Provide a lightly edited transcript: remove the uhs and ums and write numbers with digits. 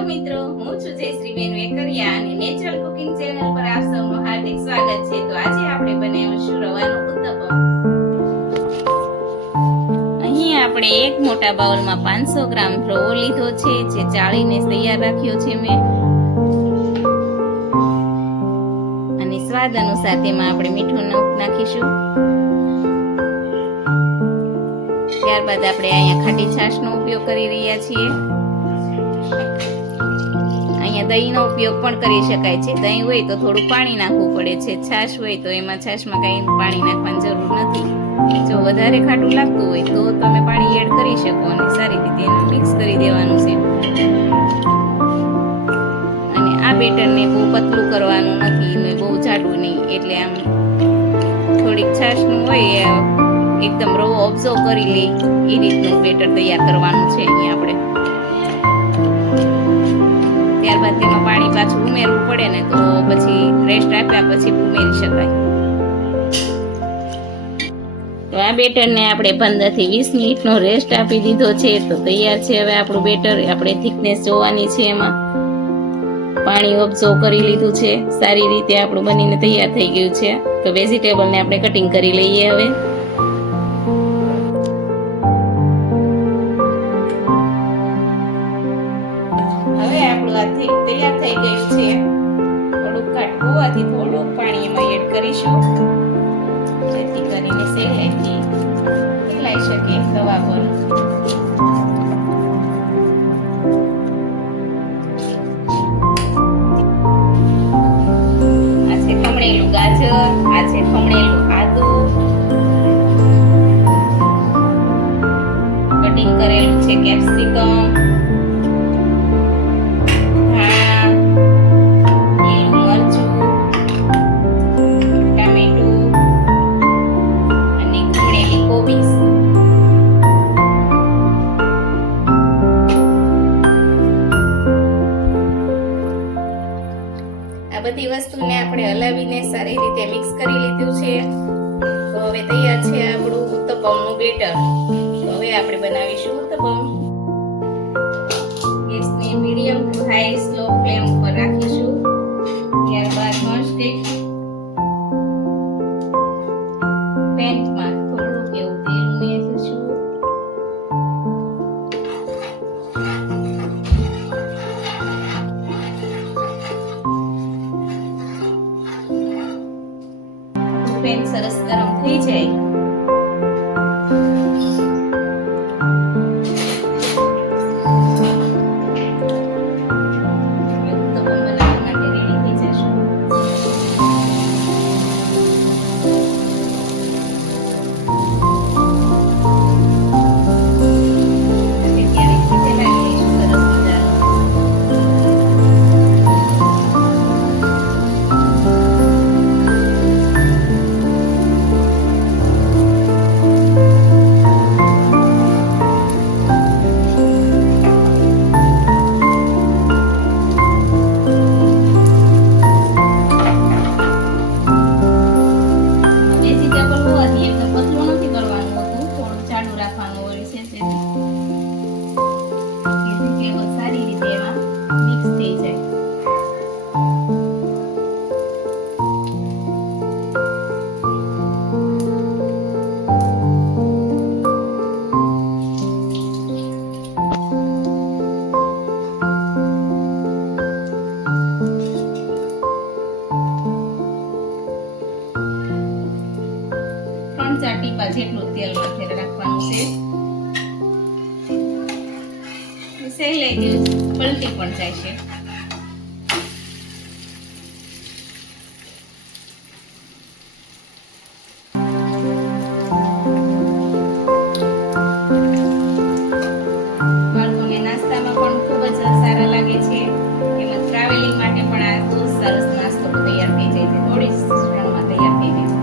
Hello મિત્રો, હું છું જયશ્રીબેન વેકરિયા અને નેચરલ કુકિંગ ચેનલ પર આપ સૌનું હાર્દિક સ્વાગત છે. તો આજે આપણે બનાવીશું રવાનું ઉત્તપમ. અહીં આપણે એક મોટા બાઉલમાં 500 ગ્રામ રવો લીધો છે, જે ચાળીને તૈયાર રાખ્યો છે મેં. અને સ્વાદ અનુસાર તેમાં આપણે મીઠું નાખીશું. ત્યારબાદ આપણે અહીંયા ખાટી છાશનો ઉપયોગ કરી રહ્યા છીએ. અહીંયા દહીંનો ઉપયોગ પણ કરી શકાય છે. દહીં હોય તો થોડું પાણી નાખવું પડે છે. છાશ હોય તો એમાં છાશમાં કંઈ પાણી નાખવાની જરૂર નથી. જો વધારે ખાટું લાગતું હોય તો તમે પાણી એડ કરી શકો અને સારી રીતે એને મિક્સ કરી દેવાનું છે. અને આ બેટરને બહુ પતલું કરવાનું નથી ને બહુ જાડું નહીં, એટલે આમ થોડીક છાશનું હોય એકદમ રવો ઓબ્ઝર્વ કરી લે એ રીતનું બેટર તૈયાર કરવાનું છે અહીંયા આપણે. ત્યારબાદ તેમાં પાણી પાછું ઉમેરવું પડે ને, તો પછી રેસ્ટ આપ્યા પછી ઉમેરી શકાય. તો આ બેટરને આપણે 15 થી 20 મિનિટનો રેસ્ટ આપી દીધો છે. તો તૈયાર છે હવે આપણું બેટર. આપણે થિકનેસ જોવાની છે, એમાં પાણી ઓબ્ઝર્વ કરી લીધું છે. સારી રીતે આપણું બનીને તૈયાર થઈ ગયું છે. તો વેજીટેબલને આપણે કટિંગ કરી લઈએ હવે. તૈયાર થઈ ગયું છે. થોડુંક ઘાટ હોવાથી થોડુંક પાણી એમાં એડ કરીશું, જેથી કરીને સહેલાઈથી ફેલાઈ શકે તવા પર. આ છે ખમણેલું ગાજર, આ છે ખમણેલું આદુ, કટિંગ કરેલું છે કેપ્સિકમ, બધી વસ્તુને આપણે હલાવીને સારી રીતે મિક્સ કરી લીધું છે. તો હવે તૈયાર છે આપણું ઉત્તપમનું બેટર. તો હવે આપણે બનાવીશું ઉત્તપમ. ગેસને medium two high slow flame ઉપર રાખીશું. ત્યારબાદ નોનસ્ટિક પેનમાં થોડુંક એવું તેલ ઉમેરીશું. પેન સરસ ગરમ થઈ જાય ટીપા જેટલું તેલ માથે રાખવાનું છે. સહેલાઈથી પલટી પણ જાય છે. બાળકોને નાસ્તામાં પણ ખૂબ જ સારા લાગે છે. એમાં ટ્રાવેલિંગ માટે પણ આ બહુ સરસ નાસ્તો તૈયાર થઈ જાય છે. થોડી ક્ષણમાં તૈયાર થઈ જાય છે.